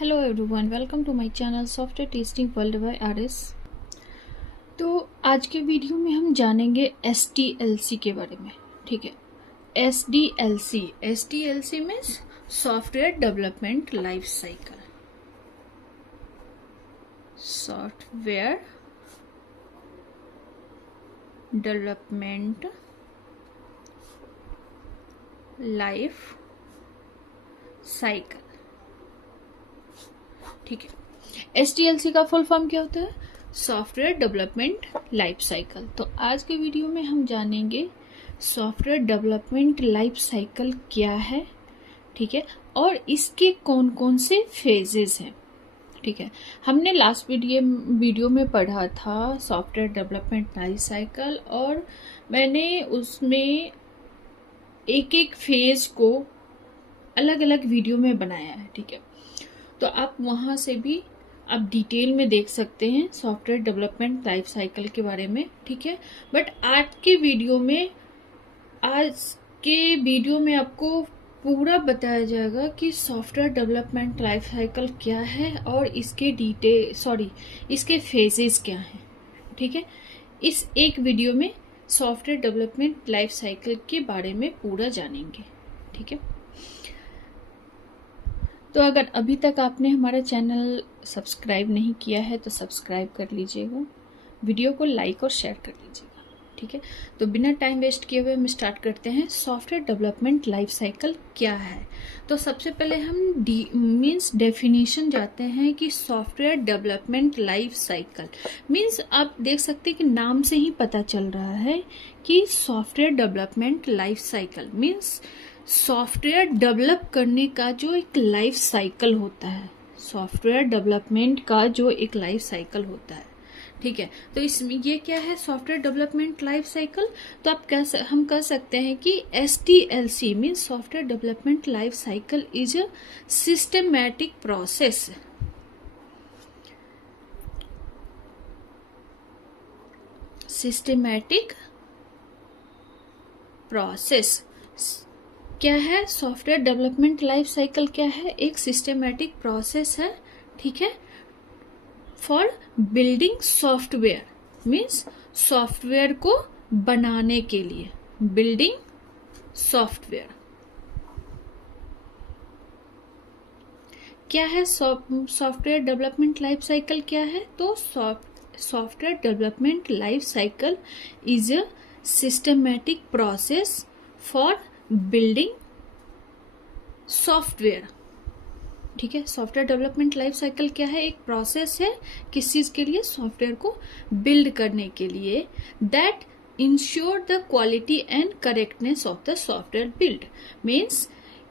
Hello everyone, welcome to my channel software testing world by RS. तो आज के video में हम जानेंगे एसडीएलसी के बारे में। ठीक है, SDLC means software development life cycle. Software development life cycle. ठीक है, एसडीएलसी का फुल फॉर्म क्या होता है? Software development life cycle. तो आज के वीडियो में हम जानेंगे सॉफ्टवेयर डेवलपमेंट लाइफ साइकिल क्या है, ठीक है, और इसके कौन कौन से फेजेस हैं। ठीक है, हमने लास्ट वीडियो में पढ़ा था सॉफ्टवेयर डेवलपमेंट लाइफ साइकिल, और मैंने उसमें एक एक फेज को अलग अलग वीडियो में बनाया है। ठीक है, तो आप वहां से भी आप डिटेल में देख सकते हैं सॉफ्टवेयर डेवलपमेंट लाइफ साइकिल के बारे में। ठीक है, बट आज के वीडियो में आपको पूरा बताया जाएगा कि सॉफ्टवेयर डेवलपमेंट लाइफ साइकिल क्या है और इसके फेजेस क्या हैं। ठीक है, इस एक वीडियो में सॉफ्टवेयर डेवलपमेंट लाइफ साइकिल के बारे में पूरा जानेंगे। ठीक है, तो अगर अभी तक आपने हमारा चैनल सब्सक्राइब नहीं किया है तो सब्सक्राइब कर लीजिएगा, वीडियो को लाइक और शेयर कर लीजिएगा। ठीक है, तो बिना टाइम वेस्ट किए हुए हम स्टार्ट करते हैं। सॉफ्टवेयर डेवलपमेंट लाइफ साइकिल क्या है? तो सबसे पहले हम डेफिनेशन जाते हैं कि software development life cycle means, आप देख सकते हैं कि नाम से ही पता चल रहा है कि software development life cycle means software develop करने का जो एक लाइफ साइकिल होता है, सॉफ्टवेयर डेवलपमेंट का जो एक लाइफ साइकिल होता है। ठीक है, तो इसमें ये क्या है सॉफ्टवेयर डेवलपमेंट लाइफ साइकिल? तो हम कह सकते हैं कि SDLC mean software development life cycle is a systematic process. Systematic process क्या है? सॉफ्टवेयर डेवलपमेंट लाइफ साइकिल क्या है? एक सिस्टमैटिक प्रोसेस है। ठीक है, for building software means software को बनाने के लिए, बिल्डिंग सॉफ्टवेयर। क्या है सॉफ्टवेयर डेवलपमेंट लाइफ साइकिल क्या है? तो software development life cycle is a systematic process for building software. ठीक है, सॉफ्टवेयर डेवलपमेंट लाइफ साइकिल क्या है? एक प्रोसेस है किस चीज के लिए? सॉफ्टवेयर को बिल्ड करने के लिए। That ensure the quality and correctness of the software build means,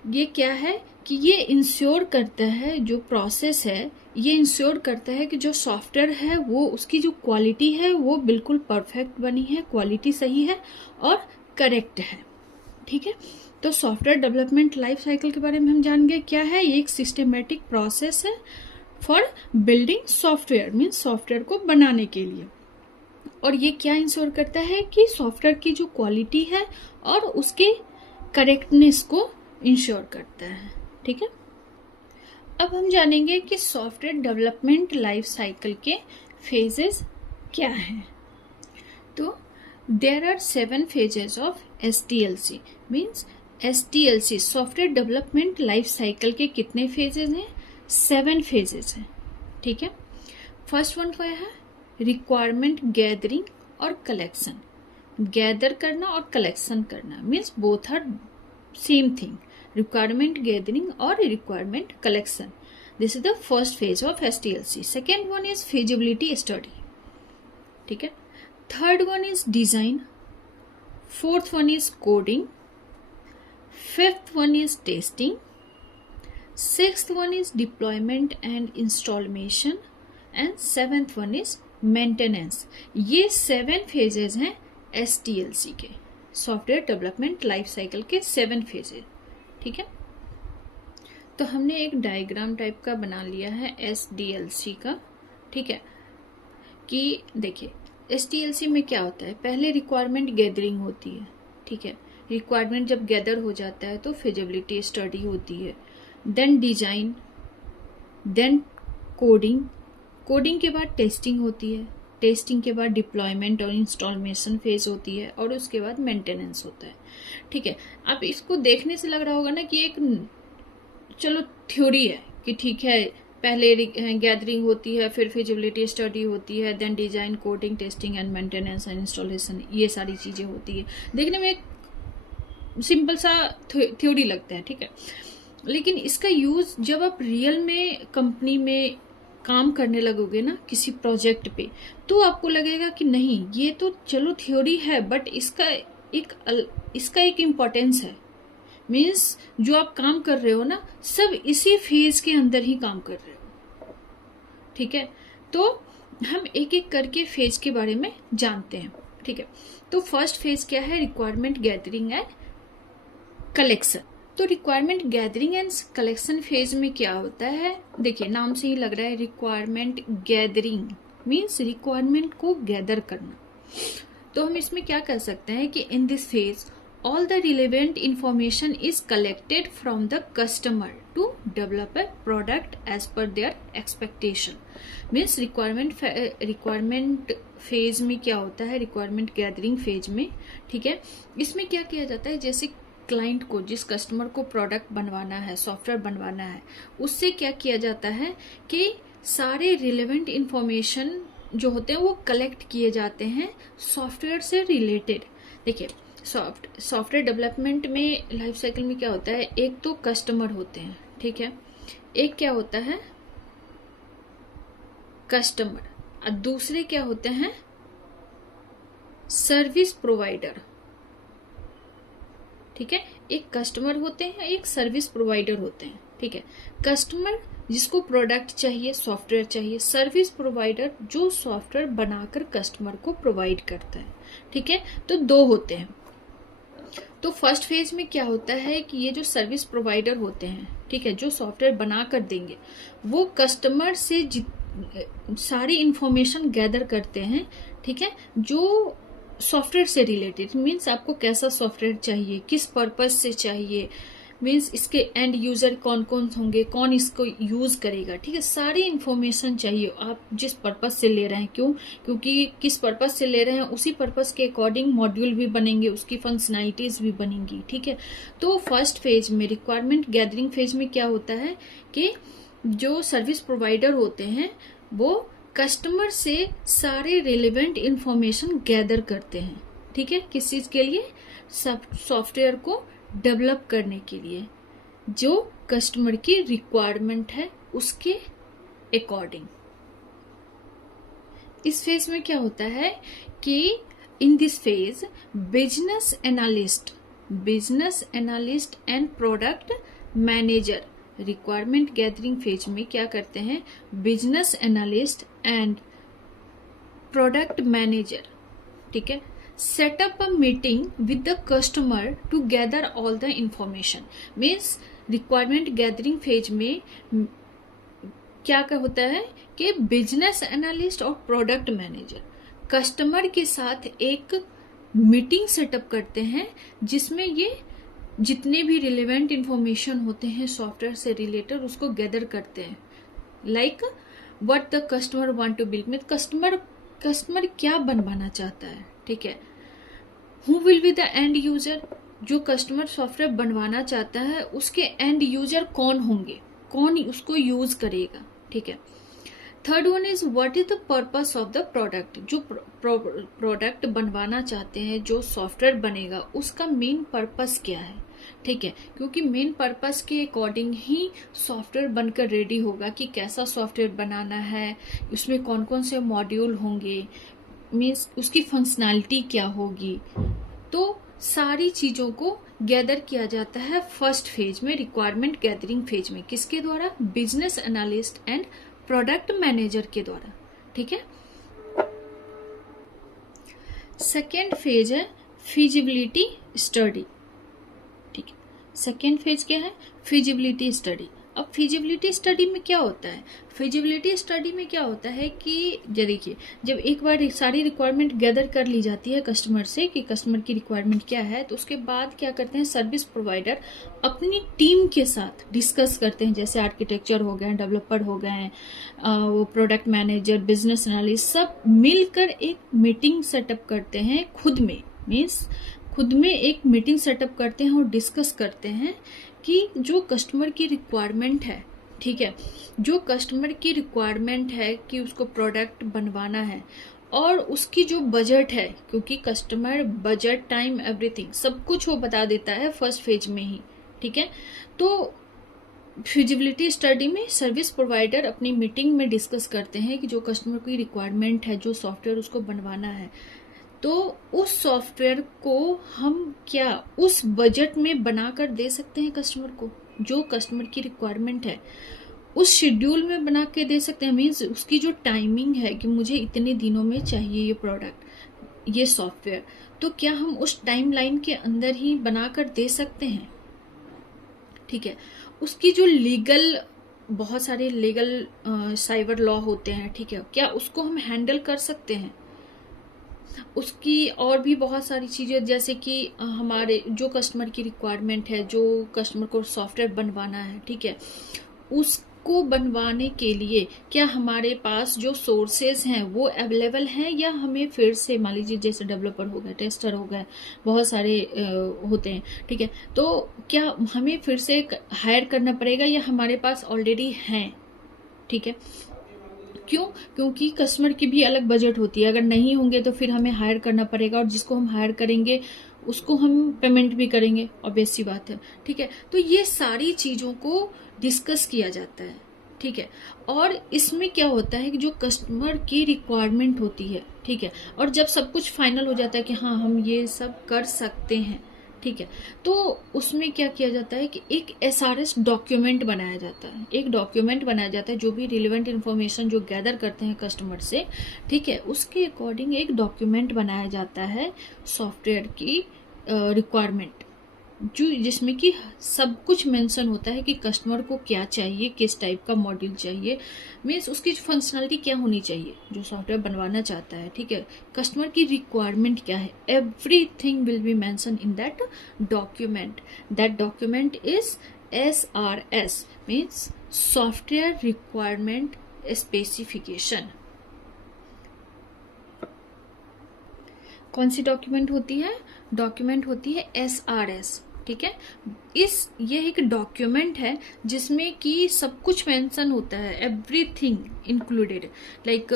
ये क्या है कि ये इंश्योर करता है, जो प्रोसेस है ये इंश्योर करता है कि जो सॉफ्टवेयर है वो उसकी जो क्वालिटी है वो बिल्कुल परफेक्ट बनी है, क्वालिटी सही है और करेक्ट है। ठीक है, तो सॉफ्टवेयर डेवलपमेंट लाइफ साइकिल के बारे में हम जान गए क्या है। ये एक सिस्टमैटिक प्रोसेस है for building software means software को बनाने के लिए, और ये क्या इंश्योर करता है कि सॉफ्टवेयर की जो क्वालिटी है और उसके करेक्टनेस को इंश्योर करता है। ठीक है, अब हम जानेंगे कि सॉफ्टवेयर डेवलपमेंट लाइफ साइकिल के फेजेस क्या हैं। तो there are 7 phases of SDLC means SDLC software development life cycle के कितने फेजेस हैं? 7 फेजेस हैं। ठीक है, फर्स्ट वन क्या है? रिक्वायरमेंट गैदरिंग और कलेक्शन। गैदर करना और कलेक्शन करना means both are same thing, requirement gathering और requirement collection. This is the first phase of SDLC। Second one is feasibility study. ठीक है, third one is design, fourth one is coding, fifth one is testing, sixth one is deployment and installation, and seventh one is maintenance। ये 7 phases हैं SDLC के, software development life cycle के 7 phases। ठीक है, तो हमने एक डायग्राम टाइप का बना लिया है SDLC का। ठीक है, कि देखिए SDLC में क्या होता है, पहले रिक्वायरमेंट गैदरिंग होती है। ठीक है, रिक्वायरमेंट जब गैदर हो जाता है तो फिजिबिलिटी स्टडी होती है, then design, then coding, coding के बाद टेस्टिंग होती है, टेस्टिंग के बाद डिप्लॉयमेंट और इंस्टॉलेशन फेज होती है, और उसके बाद मेंटेनेंस होता है। ठीक है, अब इसको देखने से लग रहा होगा ना कि एक चलो थ्योरी है कि ठीक है, पहले गैदरिंग होती है, फिर फिजिबिलिटी स्टडी होती है, then design, coding, testing and maintenance and installation, ये सारी चीजें होती है। देखने में एक सिंपल सा थ्योरी लगता है, ठीक है, लेकिन इसका यूज जब आप रियल में कंपनी में काम करने लगोगे ना किसी प्रोजेक्ट पे, तो आपको लगेगा कि नहीं, ये तो चलो थ्योरी है, बट इसका एक इम्पोर्टेंस है। मीन्स जो आप काम कर रहे हो ना, सब इसी फेज के अंदर ही काम कर रहे हो। ठीक है, तो हम एक एक करके फेज के बारे में जानते हैं। ठीक है, तो फर्स्ट फेज क्या है? Requirement gathering and collection. तो requirement gathering and collection phase में क्या होता है? देखिए, नाम से ही लग रहा है, रिक्वायरमेंट गैदरिंग मीन्स रिक्वायरमेंट को गैदर करना। तो हम इसमें क्या कर सकते हैं कि in this phase all the relevant information is collected from the customer to develop a product as per their expectation. Means requirement phase में क्या होता है? requirement gathering phase में, ठीक है, इसमें क्या किया जाता है? जैसे क्लाइंट को, जिस कस्टमर को प्रोडक्ट बनवाना है, सॉफ्टवेयर बनवाना है, उससे क्या किया जाता है कि सारे रिलेवेंट इंफॉर्मेशन जो होते हैं वो कलेक्ट किए जाते हैं सॉफ्टवेयर से रिलेटेड। देखिए, सॉफ्टवेयर डेवलपमेंट में लाइफ साइकिल में क्या होता है? एक तो कस्टमर होते हैं, ठीक है, एक क्या होता है? कस्टमर, और दूसरे क्या होते हैं? Service provider. ठीक है, एक कस्टमर होते हैं, एक सर्विस प्रोवाइडर होते हैं। ठीक है, कस्टमर जिसको प्रोडक्ट चाहिए, सॉफ्टवेयर चाहिए, सर्विस प्रोवाइडर जो सॉफ्टवेयर बनाकर कस्टमर को प्रोवाइड करता है। ठीक है, तो दो होते हैं। तो फर्स्ट फेज में क्या होता है कि ये जो सर्विस प्रोवाइडर होते हैं, ठीक है, जो सॉफ्टवेयर बना कर देंगे, वो कस्टमर से सारी इंफॉर्मेशन गैदर करते हैं। ठीक है, जो सॉफ्टवेयर से रिलेटेड, मीन्स आपको कैसा सॉफ्टवेयर चाहिए, किस पर्पज से चाहिए, मीन्स इसके एंड यूजर कौन कौन होंगे, कौन इसको यूज करेगा। ठीक है, सारी इंफॉर्मेशन चाहिए, आप जिस पर्पज से ले रहे हैं। क्योंकि किस पर्पज से ले रहे हैं, उसी पर्पज के अकॉर्डिंग मॉड्यूल भी बनेंगे, उसकी फंक्शनैलिटीज भी बनेंगी। ठीक है, तो फर्स्ट फेज में, रिक्वायरमेंट गैदरिंग फेज में क्या होता है कि जो सर्विस प्रोवाइडर होते हैं वो कस्टमर से सारे रिलेवेंट इंफॉर्मेशन गैदर करते हैं। ठीक है, किस चीज के लिए? सॉफ्टवेयर को डेवलप करने के लिए, जो कस्टमर की रिक्वायरमेंट है उसके अकॉर्डिंग। इस फेज में क्या होता है कि in this phase business analyst and product manager, requirement gathering phase में क्या करते हैं? Business analyst and product manager, ठीक है, set up a meeting with the customer to gather all the information. Means requirement gathering phase में क्या होता है कि बिजनेस एनालिस्ट और प्रोडक्ट मैनेजर कस्टमर के साथ एक मीटिंग सेटअप करते हैं, जिसमें ये जितने भी रिलेवेंट इंफॉर्मेशन होते हैं सॉफ्टवेयर से रिलेटेड उसको गैदर करते हैं। Like what the customer want to build, में कस्टमर क्या बनवाना चाहता है। ठीक है, who will be the end user, जो कस्टमर सॉफ्टवेयर बनवाना चाहता है उसके एंड यूजर कौन होंगे, कौन उसको यूज करेगा। ठीक है, third one is what is the purpose of the product, जो प्रोडक्ट बनवाना चाहते हैं, जो सॉफ्टवेयर बनेगा उसका मेन पर्पस क्या है। ठीक है, क्योंकि मेन पर्पस के अकॉर्डिंग ही सॉफ्टवेयर बनकर रेडी होगा कि कैसा सॉफ्टवेयर बनाना है, उसमें कौन कौन से मॉड्यूल होंगे, मीन्स उसकी फंक्शनैलिटी क्या होगी। तो सारी चीजों को गैदर किया जाता है फर्स्ट फेज में, रिक्वायरमेंट गैदरिंग फेज में। किसके द्वारा? Business analyst and product manager के द्वारा। ठीक है, सेकेंड फेज है फिजिबिलिटी स्टडी। ठीक है, सेकेंड फेज क्या है? Feasibility study. अब फिजिबिलिटी स्टडी में क्या होता है, फिजिबिलिटी स्टडी में क्या होता है कि देखिए, जब एक बार सारी रिक्वायरमेंट गैदर कर ली जाती है कस्टमर से कि कस्टमर की रिक्वायरमेंट क्या है, तो उसके बाद क्या करते हैं सर्विस प्रोवाइडर अपनी टीम के साथ डिस्कस करते हैं, जैसे आर्किटेक्चर हो गए, डेवलपर हो गए, वो प्रोडक्ट मैनेजर, बिजनेस एनालिस्ट, सब मिलकर एक मीटिंग सेटअप करते हैं खुद में, मीन्स खुद में एक मीटिंग सेटअप करते हैं और डिस्कस करते हैं कि जो कस्टमर की रिक्वायरमेंट है, ठीक है, जो कस्टमर की रिक्वायरमेंट है कि उसको प्रोडक्ट बनवाना है और उसकी जो बजट है, क्योंकि कस्टमर बजट, टाइम, एवरीथिंग सब कुछ वो बता देता है फर्स्ट फेज में ही, ठीक है। तो फिजिबिलिटी स्टडी में सर्विस प्रोवाइडर अपनी मीटिंग में डिस्कस करते हैं कि जो कस्टमर की रिक्वायरमेंट है, जो सॉफ्टवेयर उसको बनवाना है, तो उस सॉफ्टवेयर को हम क्या उस बजट में बनाकर दे सकते हैं कस्टमर को, जो कस्टमर की रिक्वायरमेंट है उस शेड्यूल में बना के दे सकते हैं, मीन्स उसकी जो टाइमिंग है कि मुझे इतने दिनों में चाहिए ये प्रोडक्ट, ये सॉफ्टवेयर, तो क्या हम उस टाइमलाइन के अंदर ही बनाकर दे सकते हैं, ठीक है। उसकी जो लीगल, बहुत सारे लीगल साइबर लॉ होते हैं, ठीक है, क्या उसको हम हैंडल कर सकते हैं, उसकी और भी बहुत सारी चीज़ें, जैसे कि हमारे जो कस्टमर की रिक्वायरमेंट है, जो कस्टमर को सॉफ्टवेयर बनवाना है, ठीक है, उसको बनवाने के लिए क्या हमारे पास जो सोर्सेज हैं वो अवेलेबल हैं, या हमें फिर से, मान लीजिए जैसे डेवलपर हो गए, टेस्टर हो गए, बहुत सारे होते हैं, ठीक है, तो क्या हमें फिर से हायर करना पड़ेगा या हमारे पास ऑलरेडी हैं, ठीक है। क्यों? क्योंकि कस्टमर की भी अलग बजट होती है, अगर नहीं होंगे तो फिर हमें हायर करना पड़ेगा, और जिसको हम हायर करेंगे उसको हम पेमेंट भी करेंगे, ऑब्वियस सी बात है, ठीक है। तो ये सारी चीज़ों को डिस्कस किया जाता है, ठीक है। और इसमें क्या होता है कि जो कस्टमर की रिक्वायरमेंट होती है, ठीक है, और जब सब कुछ फाइनल हो जाता है कि हाँ हम ये सब कर सकते हैं, ठीक है, तो उसमें क्या किया जाता है कि एक SRS डॉक्यूमेंट बनाया जाता है, एक डॉक्यूमेंट बनाया जाता है, जो भी रिलेवेंट इन्फॉर्मेशन जो गैदर करते हैं कस्टमर से, ठीक है, उसके अकॉर्डिंग एक डॉक्यूमेंट बनाया जाता है सॉफ्टवेयर की रिक्वायरमेंट, जो जिसमें कि सब कुछ मेंशन होता है कि कस्टमर को क्या चाहिए, किस टाइप का मॉड्यूल चाहिए, मीन्स उसकी फंक्शनलिटी क्या होनी चाहिए जो सॉफ्टवेयर बनवाना चाहता है, ठीक है, कस्टमर की रिक्वायरमेंट क्या है, everything will be mention in that document. That document is SRS, means software requirement specification. कौन सी डॉक्यूमेंट होती है? डॉक्यूमेंट होती है SRS, ठीक है। ये एक डॉक्यूमेंट है जिसमें कि सब कुछ मेंशन होता है, एवरीथिंग इंक्लूडेड, लाइक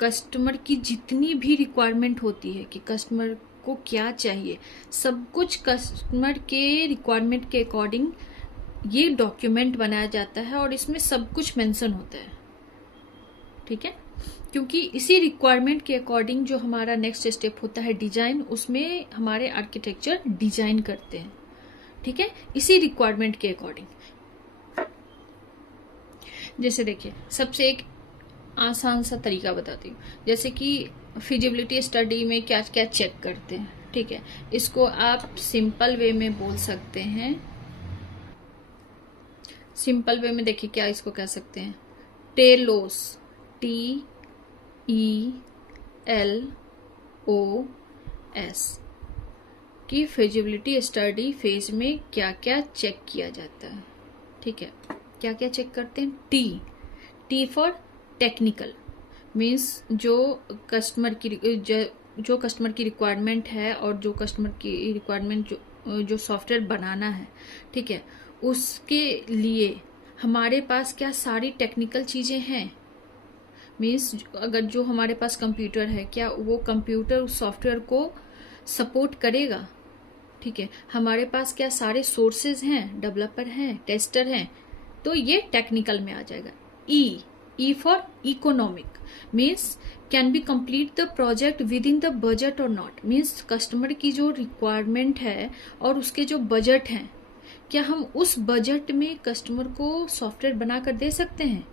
कस्टमर की जितनी भी रिक्वायरमेंट होती है कि कस्टमर को क्या चाहिए, सब कुछ कस्टमर के रिक्वायरमेंट के अकॉर्डिंग ये डॉक्यूमेंट बनाया जाता है, और इसमें सब कुछ मेंशन होता है, ठीक है। क्योंकि इसी रिक्वायरमेंट के अकॉर्डिंग जो हमारा नेक्स्ट स्टेप होता है डिजाइन, उसमें हमारे आर्किटेक्चर डिजाइन करते हैं, ठीक है, इसी रिक्वायरमेंट के अकॉर्डिंग। जैसे देखिए, सबसे एक आसान सा तरीका बताती हूँ, जैसे कि फिजिबिलिटी स्टडी में क्या क्या चेक करते हैं, ठीक है, इसको आप सिंपल वे में बोल सकते हैं। सिंपल वे में देखिए क्या इसको कह सकते हैं, टेलोस, TELOS की फिजिबिलिटी स्टडी फेज में क्या क्या चेक किया जाता है, ठीक है। क्या क्या चेक करते हैं? T फॉर टेक्निकल, मीन्स जो कस्टमर की रिक्वायरमेंट है, और जो कस्टमर की रिक्वायरमेंट जो सॉफ्टवेयर बनाना है, ठीक है, उसके लिए हमारे पास क्या सारी टेक्निकल चीज़ें हैं, मीन्स अगर जो हमारे पास कंप्यूटर है, क्या वो कंप्यूटर उस सॉफ्टवेयर को सपोर्ट करेगा, ठीक है, हमारे पास क्या सारे सोर्सेज हैं, डेवलपर हैं, टेस्टर हैं, तो ये टेक्निकल में आ जाएगा। E for economic, means can be complete the project with in the budget और नॉट, मीन्स कस्टमर की जो रिक्वायरमेंट है और उसके जो बजट हैं, क्या हम उस बजट में कस्टमर को सॉफ्टवेयर बनाकर दे सकते हैं,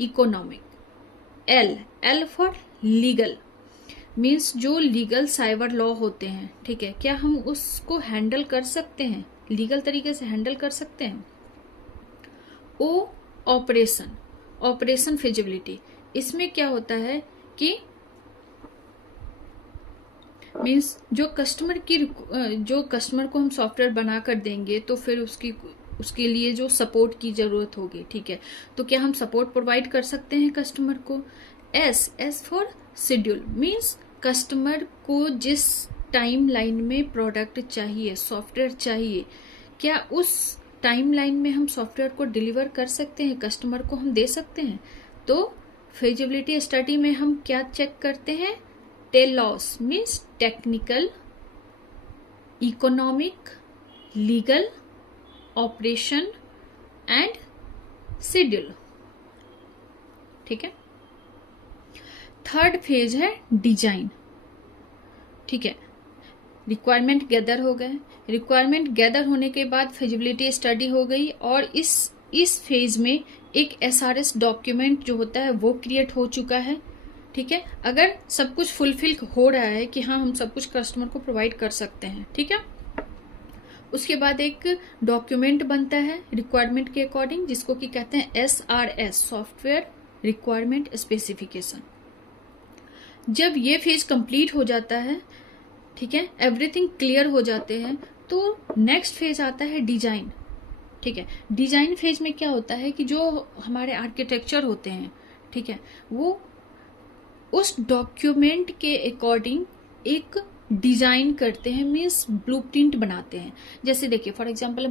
economic. L for legal, means जो लीगल साइबर लॉ होते हैं, ठीक है, क्या हम उसको हैंडल कर सकते हैं, लीगल तरीके से हैंडल कर सकते हैं। ओ ऑपरेशन फिजिबिलिटी। इसमें क्या होता है कि मीन्स जो कस्टमर को हम सॉफ्टवेयर बना कर देंगे तो फिर उसके लिए जो सपोर्ट की जरूरत होगी, ठीक है, तो क्या हम सपोर्ट प्रोवाइड कर सकते हैं कस्टमर को। S for schedule, means customer को जिस टाइम लाइन में प्रोडक्ट चाहिए, सॉफ्टवेयर चाहिए, क्या उस टाइम लाइन में हम सॉफ्टवेयर को डिलीवर कर सकते हैं, कस्टमर को हम दे सकते हैं। तो फिजिबिलिटी स्टडी में हम क्या चेक करते हैं, TELOS means technical, economic, legal, operation and schedule, ठीक है। थर्ड फेज है डिजाइन, ठीक है। रिक्वायरमेंट गैदर हो गए, रिक्वायरमेंट गैदर होने के बाद फिजिबिलिटी स्टडी हो गई और इस फेज में एक SRS डॉक्यूमेंट जो होता है वो क्रिएट हो चुका है, ठीक है। अगर सब कुछ फुलफिल हो रहा है कि हाँ हम सब कुछ कस्टमर को प्रोवाइड कर सकते हैं, ठीक है। उसके बाद एक डॉक्यूमेंट बनता है रिक्वायरमेंट के अकॉर्डिंग, जिसको कि कहते हैं SRS, सॉफ्टवेयर रिक्वायरमेंट स्पेसिफिकेशन। जब ये फेज कंप्लीट हो जाता है, ठीक है, एवरीथिंग क्लियर हो जाते हैं, तो नेक्स्ट फेज आता है डिजाइन, ठीक है। डिजाइन फेज में क्या होता है कि जो हमारे आर्किटेक्चर होते हैं, ठीक है, वो उस डॉक्यूमेंट के अकॉर्डिंग एक डिजाइन करते हैं, मीन्स ब्लूप्रिंट बनाते हैं। जैसे देखिए फॉर एग्जांपल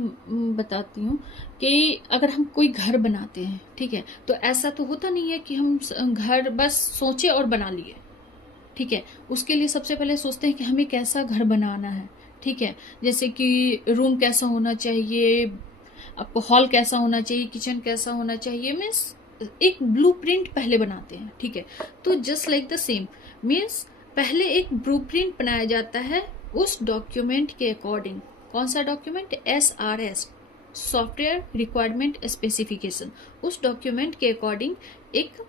बताती हूँ कि अगर हम कोई घर बनाते हैं, ठीक है, तो ऐसा तो होता नहीं है कि हम घर बस सोचे और बना लिए, ठीक है। उसके लिए सबसे पहले सोचते हैं कि हमें कैसा घर बनाना है, ठीक है। जैसे कि रूम कैसा होना चाहिए, आपको हॉल कैसा होना चाहिए, किचन कैसा होना चाहिए, मीन्स एक ब्लूप्रिंट पहले बनाते हैं, ठीक है। तो just like the same, means पहले एक ब्लूप्रिंट बनाया जाता है उस डॉक्यूमेंट के अकॉर्डिंग। कौन सा document, SRS, software requirement specification. उस डॉक्यूमेंट के अकॉर्डिंग एक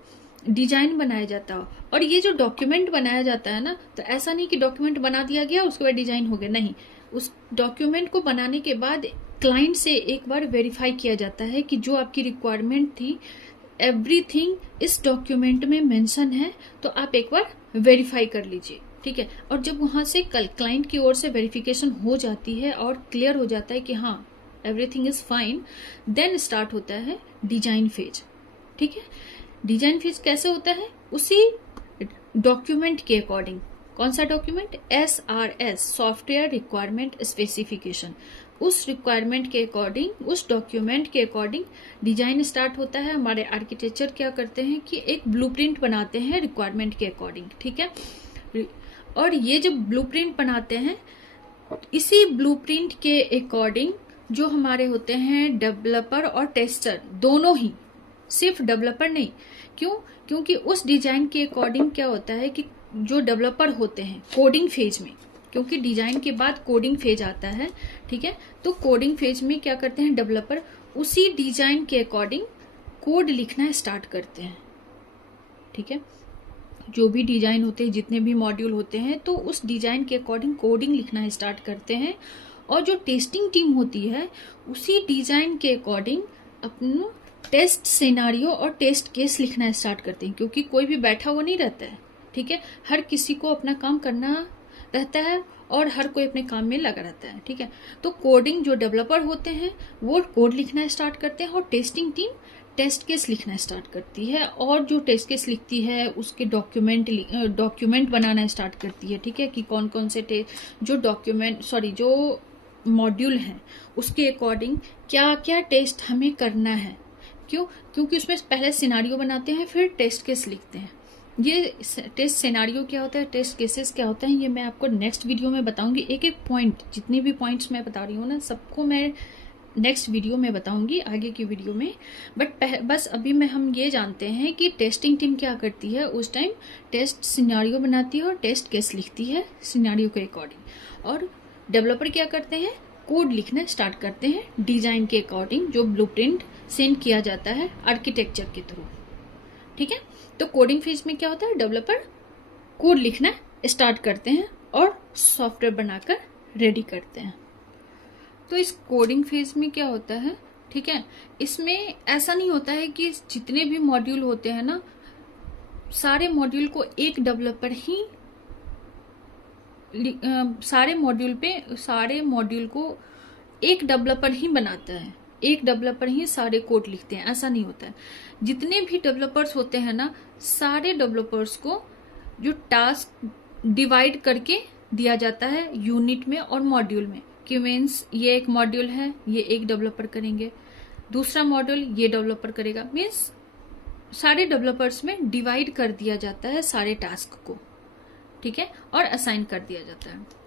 डिजाइन बनाया जाता है। और ये जो डॉक्यूमेंट बनाया जाता है ना, तो ऐसा नहीं कि डॉक्यूमेंट बना दिया गया उसके बाद डिजाइन हो गया, नहीं। उस डॉक्यूमेंट को बनाने के बाद क्लाइंट से एक बार वेरीफाई किया जाता है कि जो आपकी रिक्वायरमेंट थी एवरीथिंग इस डॉक्यूमेंट में मेंशन है, तो आप एक बार वेरीफाई कर लीजिए, ठीक है। और जब वहां से क्लाइंट की ओर से वेरिफिकेशन हो जाती है और क्लियर हो जाता है कि हाँ everything is fine, then start होता है डिजाइन फेज, ठीक है। डिजाइन फेज कैसे होता है, उसी डॉक्यूमेंट के अकॉर्डिंग। कौन सा document, SRS, software requirement specification. उस रिक्वायरमेंट के अकॉर्डिंग, उस डॉक्यूमेंट के अकॉर्डिंग डिजाइन स्टार्ट होता है। हमारे आर्किटेक्चर क्या करते हैं कि एक ब्लूप्रिंट बनाते हैं रिक्वायरमेंट के अकॉर्डिंग, ठीक है। और ये जब ब्लूप्रिंट बनाते हैं, इसी ब्लूप्रिंट के अकॉर्डिंग जो हमारे होते हैं डेवलपर और टेस्टर दोनों ही, सिर्फ डेवलपर नहीं, क्योंकि उस डिजाइन के अकॉर्डिंग क्या होता है कि जो डेवलपर होते हैं कोडिंग फेज में, क्योंकि डिजाइन के बाद कोडिंग फेज आता है, ठीक है। तो कोडिंग फेज में क्या करते हैं डेवलपर, उसी डिजाइन के अकॉर्डिंग कोड लिखना स्टार्ट करते हैं, ठीक है। जो भी डिजाइन होते हैं, जितने भी मॉड्यूल होते हैं, तो उस डिजाइन के अकॉर्डिंग कोडिंग लिखना स्टार्ट करते हैं। और जो टेस्टिंग टीम होती है उसी डिजाइन के अकॉर्डिंग अपना टेस्ट सिनेरियो और टेस्ट केस लिखना स्टार्ट करते हैं, क्योंकि कोई भी बैठा हुआ नहीं रहता है, ठीक है। हर किसी को अपना काम करना रहता है और हर कोई अपने काम में लगा रहता है, ठीक है। तो कोडिंग जो डेवलपर होते हैं वो कोड लिखना स्टार्ट करते हैं और टेस्टिंग टीम टेस्ट केस लिखना स्टार्ट करती है। और जो टेस्ट केस लिखती है उसके डॉक्यूमेंट बनाना स्टार्ट करती है, ठीक है, कि कौन कौन से जो मॉड्यूल हैं उसके अकॉर्डिंग क्या क्या टेस्ट हमें करना है। क्योंकि उसमें पहले सिनारियो बनाते हैं फिर टेस्ट केस लिखते हैं। ये टेस्ट सिनारियो क्या होता है, टेस्ट केसेस क्या होता है, ये मैं आपको नेक्स्ट वीडियो में बताऊंगी। एक एक पॉइंट, जितनी भी पॉइंट्स मैं बता रही हूँ ना, सबको मैं नेक्स्ट वीडियो में बताऊंगी, आगे की वीडियो में। बट बस अभी हम ये जानते हैं कि टेस्टिंग टीम क्या करती है, उस टाइम टेस्ट सिनारियो बनाती है और टेस्ट केस लिखती है सिनारियो के अकॉर्डिंग। और डेवलपर क्या करते हैं, कोड लिखना स्टार्ट करते हैं डिजाइन के अकॉर्डिंग, जो ब्लूप्रिंट सेंड किया जाता है आर्किटेक्चर के थ्रू, ठीक है। तो कोडिंग फेज में क्या होता है, डेवलपर कोड लिखना स्टार्ट करते हैं और सॉफ्टवेयर बनाकर रेडी करते हैं। तो इस कोडिंग फेज में क्या होता है, ठीक है। इसमें ऐसा नहीं होता है कि जितने भी मॉड्यूल होते हैं ना, सारे मॉड्यूल को एक डेवलपर ही सारे मॉड्यूल को एक डेवलपर ही बनाता है, एक डेवलपर ही सारे कोड लिखते हैं, ऐसा नहीं होता है। जितने भी डेवलपर्स होते हैं ना, सारे डेवलपर्स को जो टास्क डिवाइड करके दिया जाता है यूनिट में और मॉड्यूल में, कि मीन्स ये एक मॉड्यूल है, ये एक डेवलपर करेंगे, दूसरा मॉड्यूल ये डेवलपर करेगा। मीन्स सारे डेवलपर्स में डिवाइड कर दिया जाता है सारे टास्क को, ठीक है, और असाइन कर दिया जाता है।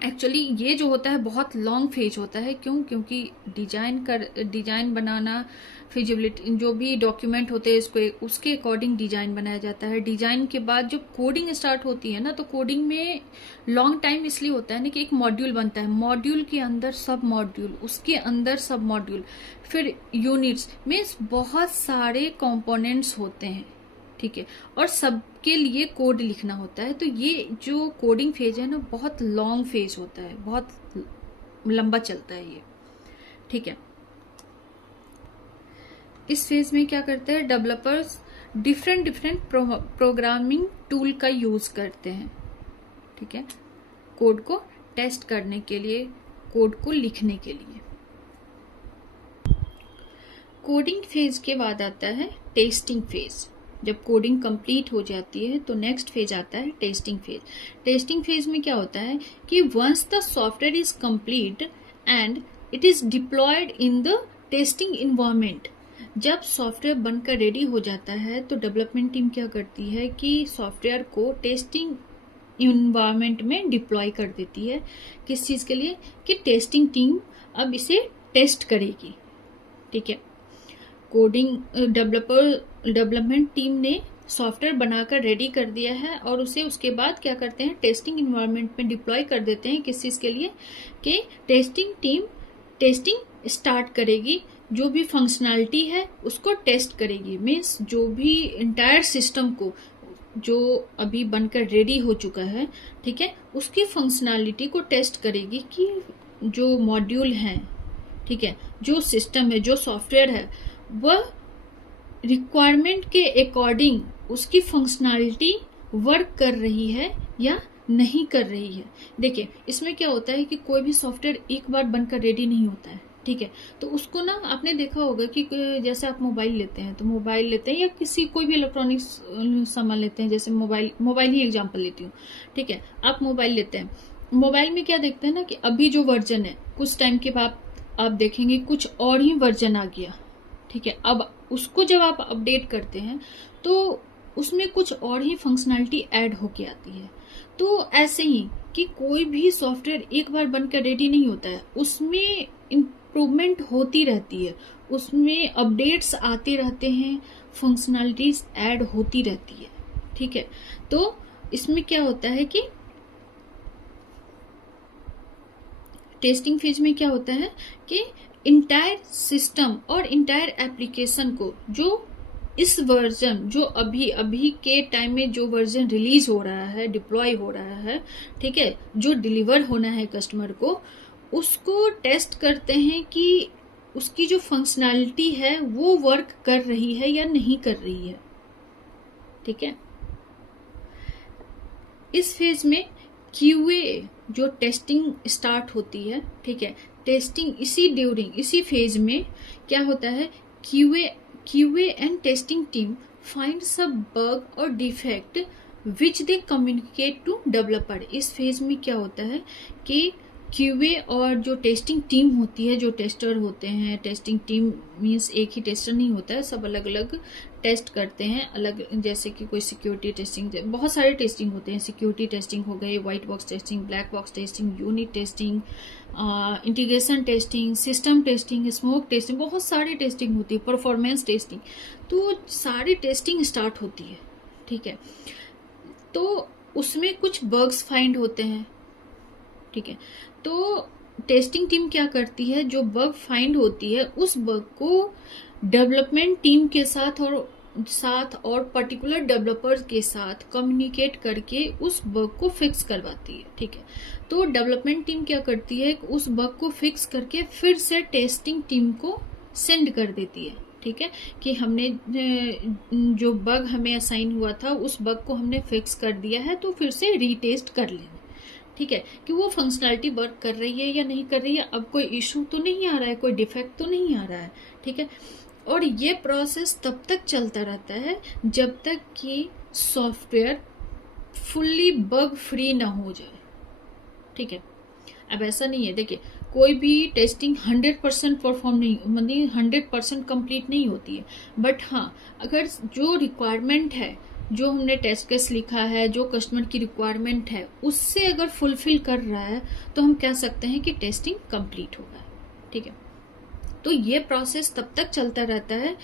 एक्चुअली ये जो होता है बहुत लॉन्ग फेज होता है। क्यों? क्योंकि डिजाइन बनाना, फिजिबिलिटी, जो भी डॉक्यूमेंट होते हैं इसको उसके अकॉर्डिंग डिजाइन बनाया जाता है। डिजाइन के बाद जो कोडिंग स्टार्ट होती है ना, तो कोडिंग में लॉन्ग टाइम इसलिए होता है ना कि एक मॉड्यूल बनता है, मॉड्यूल के अंदर सब मॉड्यूल, उसके अंदर सब मॉड्यूल, फिर यूनिट्स, मीन्स बहुत सारे कंपोनेंट्स होते हैं, ठीक है, और सबके लिए कोड लिखना होता है। तो ये जो कोडिंग फेज है ना, बहुत लॉन्ग फेज होता है, बहुत लंबा चलता है ये, ठीक है। इस फेज में क्या करते हैं डेवलपर्स, डिफरेंट प्रोग्रामिंग टूल का यूज करते हैं, ठीक है, कोड को टेस्ट करने के लिए, कोड को लिखने के लिए। कोडिंग फेज के बाद आता है टेस्टिंग फेज। जब कोडिंग कंप्लीट हो जाती है तो नेक्स्ट फेज आता है टेस्टिंग फेज। टेस्टिंग फेज में क्या होता है कि once the software is complete and it is deployed in the testing environment, जब सॉफ्टवेयर बनकर रेडी हो जाता है तो डेवलपमेंट टीम क्या करती है कि सॉफ्टवेयर को टेस्टिंग इन्वायरमेंट में डिप्लॉय कर देती है। किस चीज के लिए? कि टेस्टिंग टीम अब इसे टेस्ट करेगी, ठीक है। कोडिंग डेवलपमेंट टीम ने सॉफ्टवेयर बनाकर रेडी कर दिया है और उसे उसके बाद क्या करते हैं, टेस्टिंग इन्वायरमेंट में डिप्लॉय कर देते हैं। किस चीज के लिए? कि टेस्टिंग टीम टेस्टिंग स्टार्ट करेगी, जो भी फंक्शनैलिटी है उसको टेस्ट करेगी। मीन्स जो भी इंटायर सिस्टम को, जो अभी बनकर रेडी हो चुका है, ठीक है, उसकी फंक्शनैलिटी को टेस्ट करेगी कि जो मॉड्यूल है, ठीक है, जो सिस्टम है, जो सॉफ्टवेयर है, वह रिक्वायरमेंट के अकॉर्डिंग उसकी फंक्शनैलिटी वर्क कर रही है या नहीं कर रही है। देखिए इसमें क्या होता है कि कोई भी सॉफ्टवेयर एक बार बनकर रेडी नहीं होता है, ठीक है। तो उसको ना आपने देखा होगा कि जैसे आप मोबाइल लेते हैं, तो मोबाइल लेते हैं या किसी कोई भी इलेक्ट्रॉनिक्स सामान लेते हैं, जैसे मोबाइल ही एग्जांपल लेती हूँ, ठीक है। आप मोबाइल लेते हैं, मोबाइल में क्या देखते हैं ना कि अभी जो वर्जन है, कुछ टाइम के बाद आप देखेंगे कुछ और ही वर्जन आ गया, ठीक है। अब उसको जब आप अपडेट करते हैं तो उसमें कुछ और ही फंक्शनैलिटी ऐड होके आती है। तो ऐसे ही कि कोई भी सॉफ्टवेयर एक बार बनकर रेडी नहीं होता है, उसमें इम्प्रूवमेंट होती रहती है, उसमें अपडेट्स आते रहते हैं, फंक्शनैलिटीज ऐड होती रहती है, ठीक है। तो इसमें क्या होता है कि टेस्टिंग फेज में क्या होता है कि इंटायर सिस्टम और इंटायर एप्लीकेशन को, जो इस वर्जन, जो अभी के टाइम में जो वर्जन रिलीज हो रहा है, डिप्लॉय हो रहा है, ठीक है, जो डिलीवर होना है कस्टमर को, उसको टेस्ट करते हैं कि उसकी जो फंक्शनैलिटी है वो वर्क कर रही है या नहीं कर रही है, ठीक है। इस फेज में QA जो टेस्टिंग स्टार्ट होती है, ठीक है, टेस्टिंग इसी फेज में क्या होता है, QA and testing team find सब बग और defect which they communicate to developer. इस फेज में क्या होता है कि QA और जो टेस्टिंग टीम होती है, जो टेस्टर होते हैं, टेस्टिंग टीम मीन्स एक ही टेस्टर नहीं होता है, सब अलग अलग टेस्ट करते हैं, अलग, जैसे कि कोई सिक्योरिटी टेस्टिंग, बहुत सारे टेस्टिंग होते हैं, सिक्योरिटी टेस्टिंग हो गई, white box testing, black box testing, unit testing, integration testing, system testing, smoke testing, बहुत सारी टेस्टिंग होती है, परफॉर्मेंस टेस्टिंग, तो सारी टेस्टिंग स्टार्ट होती है, ठीक है। तो उसमें कुछ बग्स फाइंड होते हैं, ठीक है। तो टेस्टिंग टीम क्या करती है, जो बग फाइंड होती है उस बग को डेवलपमेंट टीम के साथ और पर्टिकुलर डेवलपर्स के साथ कम्युनिकेट करके उस बग को फिक्स करवाती है, ठीक है। तो डेवलपमेंट टीम क्या करती है, उस बग को फिक्स करके फिर से टेस्टिंग टीम को सेंड कर देती है, ठीक है, कि हमने जो बग हमें असाइन हुआ था उस बग को हमने फिक्स कर दिया है, तो फिर से रीटेस्ट कर लेना, ठीक है, कि वो फंक्शनैलिटी वर्क कर रही है या नहीं कर रही है, अब कोई इशू तो नहीं आ रहा है, कोई डिफेक्ट तो नहीं आ रहा है, ठीक है। और ये प्रोसेस तब तक चलता रहता है जब तक कि सॉफ्टवेयर फुल्ली बग फ्री ना हो जाए, ठीक है। अब ऐसा नहीं है, देखिए कोई भी टेस्टिंग 100% परफॉर्म नहीं, मतलब 100% कंप्लीट नहीं होती है, बट हाँ अगर जो रिक्वायरमेंट है, जो हमने टेस्ट केस लिखा है, जो कस्टमर की रिक्वायरमेंट है उससे अगर फुलफिल कर रहा है तो हम कह सकते हैं कि टेस्टिंग कंप्लीट होगा, ठीक है। तो ये प्रोसेस तब तक चलता रहता है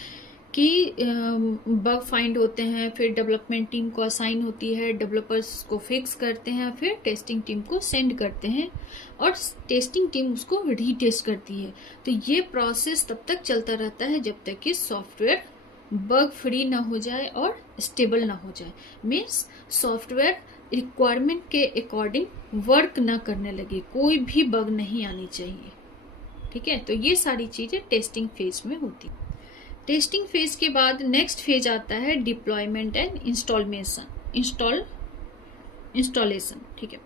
कि बग फाइंड होते हैं, फिर डेवलपमेंट टीम को असाइन होती है, डेवलपर्स को फिक्स करते हैं, फिर टेस्टिंग टीम को सेंड करते हैं और टेस्टिंग टीम उसको रीटेस्ट करती है। तो ये प्रोसेस तब तक चलता रहता है जब तक कि सॉफ्टवेयर बग फ्री ना हो जाए और स्टेबल ना हो जाए, मीन्स सॉफ्टवेयर रिक्वायरमेंट के अकॉर्डिंग वर्क ना करने लगे, कोई भी बग नहीं आनी चाहिए, ठीक है। तो ये सारी चीजें टेस्टिंग फेज में होती है। टेस्टिंग फेज के बाद नेक्स्ट फेज आता है डिप्लॉयमेंट एंड इंस्टॉलेशन, ठीक है।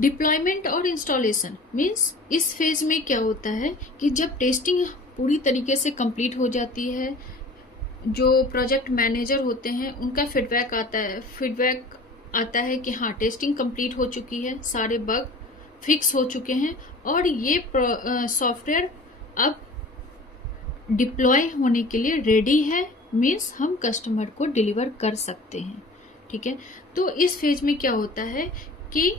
डिप्लॉयमेंट और इंस्टॉलेशन मीन्स इस फेज में क्या होता है कि जब टेस्टिंग पूरी तरीके से कंप्लीट हो जाती है, जो प्रोजेक्ट मैनेजर होते हैं उनका फीडबैक आता है कि हाँ टेस्टिंग कंप्लीट हो चुकी है, सारे बग फिक्स हो चुके हैं और ये सॉफ्टवेयर अब डिप्लॉय होने के लिए रेडी है, मीन्स हम कस्टमर को डिलीवर कर सकते हैं, ठीक है। तो इस फेज में क्या होता है कि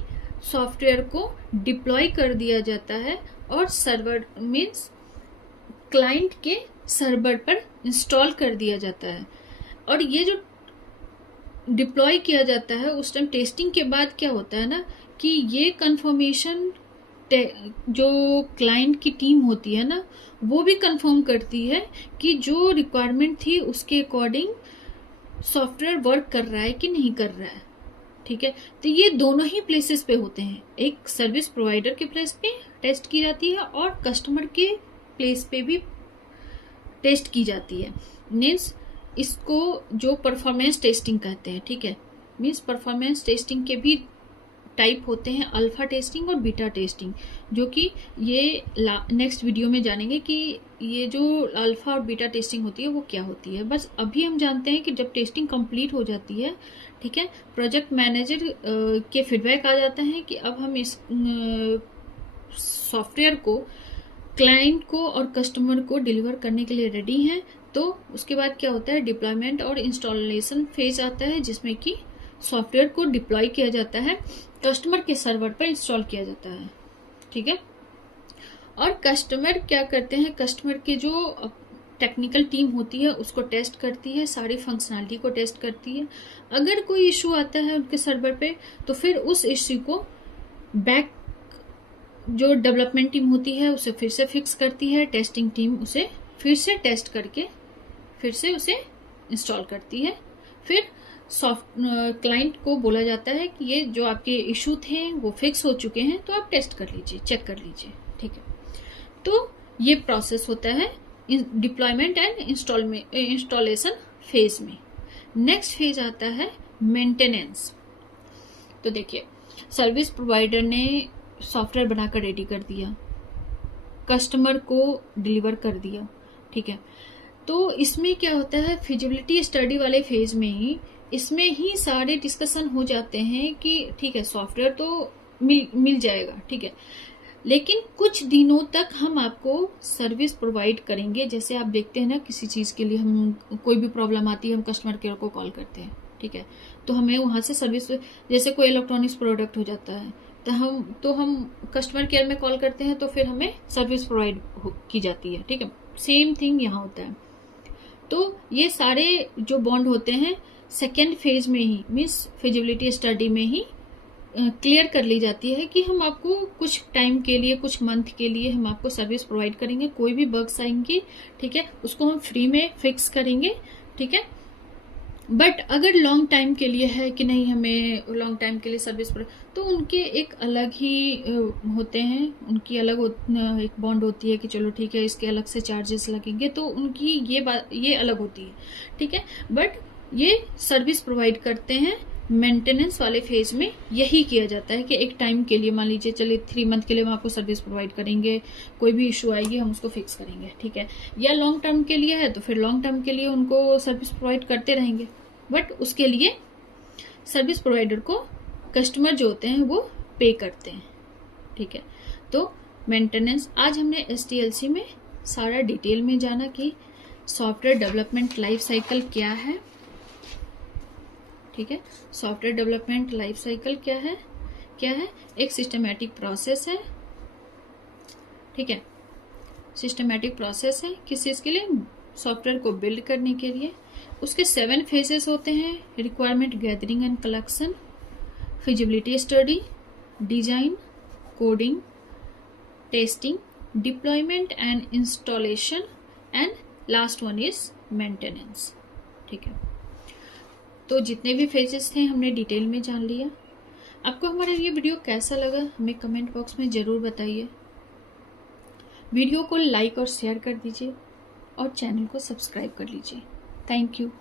सॉफ्टवेयर को डिप्लॉय कर दिया जाता है और सर्वर मीन्स क्लाइंट के सर्वर पर इंस्टॉल कर दिया जाता है। और ये जो डिप्लॉय किया जाता है उस टाइम टेस्टिंग के बाद क्या होता है ना कि ये कंफर्मेशन जो क्लाइंट की टीम होती है ना वो भी कंफर्म करती है कि जो रिक्वायरमेंट थी उसके अकॉर्डिंग सॉफ्टवेयर वर्क कर रहा है कि नहीं कर रहा है, ठीक है। तो ये दोनों ही प्लेसेस पे होते हैं, एक सर्विस प्रोवाइडर के प्लेस पे टेस्ट की जाती है और कस्टमर के प्लेस पे भी टेस्ट की जाती है। मीन्स इसको जो परफॉर्मेंस टेस्टिंग कहते हैं, ठीक है। मीन्स परफॉर्मेंस टेस्टिंग के भी टाइप होते हैं, अल्फा टेस्टिंग और बीटा टेस्टिंग, जो कि ये नेक्स्ट वीडियो में जानेंगे कि ये जो अल्फा और बीटा टेस्टिंग होती है वो क्या होती है। बस अभी हम जानते हैं कि जब टेस्टिंग कंप्लीट हो जाती है, ठीक है, प्रोजेक्ट मैनेजर के फीडबैक आ जाता है कि अब हम इस सॉफ्टवेयर को क्लाइंट को और कस्टमर को डिलीवर करने के लिए रेडी हैं। तो उसके बाद क्या होता है, डिप्लॉयमेंट और इंस्टॉलेशन फेज आता है जिसमें कि सॉफ्टवेयर को डिप्लॉय किया जाता है, कस्टमर के सर्वर पर इंस्टॉल किया जाता है, ठीक है। और कस्टमर क्या करते हैं, कस्टमर के जो टेक्निकल टीम होती है उसको टेस्ट करती है, सारी फंक्शनैलिटी को टेस्ट करती है। अगर कोई इशू आता है उनके सर्वर पे तो फिर उस इशू को बैक जो डेवलपमेंट टीम होती है उसे फिर से फिक्स करती है, टेस्टिंग टीम उसे फिर से टेस्ट करके फिर से उसे इंस्टॉल करती है। फिर क्लाइंट को बोला जाता है कि ये जो आपके इशू थे वो फिक्स हो चुके हैं, तो आप टेस्ट कर लीजिए, चेक कर लीजिए, ठीक है। तो ये प्रोसेस होता है डिप्लॉयमेंट एंड इंस्टॉलेशन फेज में। नेक्स्ट फेज आता है मेंटेनेंस। तो देखिए सर्विस प्रोवाइडर ने सॉफ्टवेयर बनाकर रेडी कर दिया, कस्टमर को डिलीवर कर दिया, ठीक है। तो इसमें क्या होता है, फिजिबिलिटी स्टडी वाले फेज में ही इसमें ही सारे डिस्कशन हो जाते हैं कि ठीक है सॉफ्टवेयर तो मिल जाएगा, ठीक है, लेकिन कुछ दिनों तक हम आपको सर्विस प्रोवाइड करेंगे। जैसे आप देखते हैं ना किसी चीज़ के लिए हम कोई भी प्रॉब्लम आती है हम कस्टमर केयर को कॉल करते हैं, ठीक है, तो हमें वहाँ से सर्विस, जैसे कोई इलेक्ट्रॉनिक्स प्रोडक्ट हो जाता है तो हम कस्टमर केयर में कॉल करते हैं तो फिर हमें सर्विस प्रोवाइड की जाती है, ठीक है। सेम थिंग यहाँ होता है। तो ये सारे जो बॉन्ड होते हैं सेकेंड फेज में ही मीन्स फिजिबिलिटी स्टडी में ही क्लियर कर ली जाती है कि हम आपको कुछ टाइम के लिए, कुछ मंथ के लिए हम आपको सर्विस प्रोवाइड करेंगे, कोई भी बग्स आएंगे, ठीक है, उसको हम फ्री में फिक्स करेंगे, ठीक है। बट अगर लॉन्ग टाइम के लिए है कि नहीं हमें लॉन्ग टाइम के लिए सर्विस तो उनके एक अलग ही होते हैं, उनकी अलग एक बॉन्ड होती है कि चलो ठीक है इसके अलग से चार्जेस लगेंगे, तो उनकी ये अलग होती है, ठीक है। बट ये सर्विस प्रोवाइड करते हैं मेंटेनेंस वाले फेज में, यही किया जाता है कि एक टाइम के लिए मान लीजिए चलिए 3 मंथ के लिए हम आपको सर्विस प्रोवाइड करेंगे, कोई भी इशू आएगी हम उसको फिक्स करेंगे, ठीक है। या लॉन्ग टर्म के लिए है तो फिर लॉन्ग टर्म के लिए उनको सर्विस प्रोवाइड करते रहेंगे, बट उसके लिए सर्विस प्रोवाइडर को कस्टमर जो होते हैं वो पे करते हैं, ठीक है। तो मेंटेनेंस आज हमने SDLC में सारा डिटेल में जाना कि सॉफ्टवेयर डेवलपमेंट लाइफ साइकिल क्या है, ठीक है। सॉफ्टवेयर डेवलपमेंट लाइफ साइकिल क्या है एक सिस्टमैटिक प्रोसेस है, ठीक है। सिस्टमैटिक प्रोसेस है किस चीज के लिए, सॉफ्टवेयर को बिल्ड करने के लिए। उसके 7 फेजेस होते हैं, requirement gathering and collection, feasibility study, design, coding, testing, deployment and installation, and last one is maintenance, ठीक है। तो जितने भी फेजेस थे हमने डिटेल में जान लिया। आपको हमारा ये वीडियो कैसा लगा हमें कमेंट बॉक्स में जरूर बताइए। वीडियो को लाइक और शेयर कर दीजिए और चैनल को सब्सक्राइब कर लीजिए। Thank you.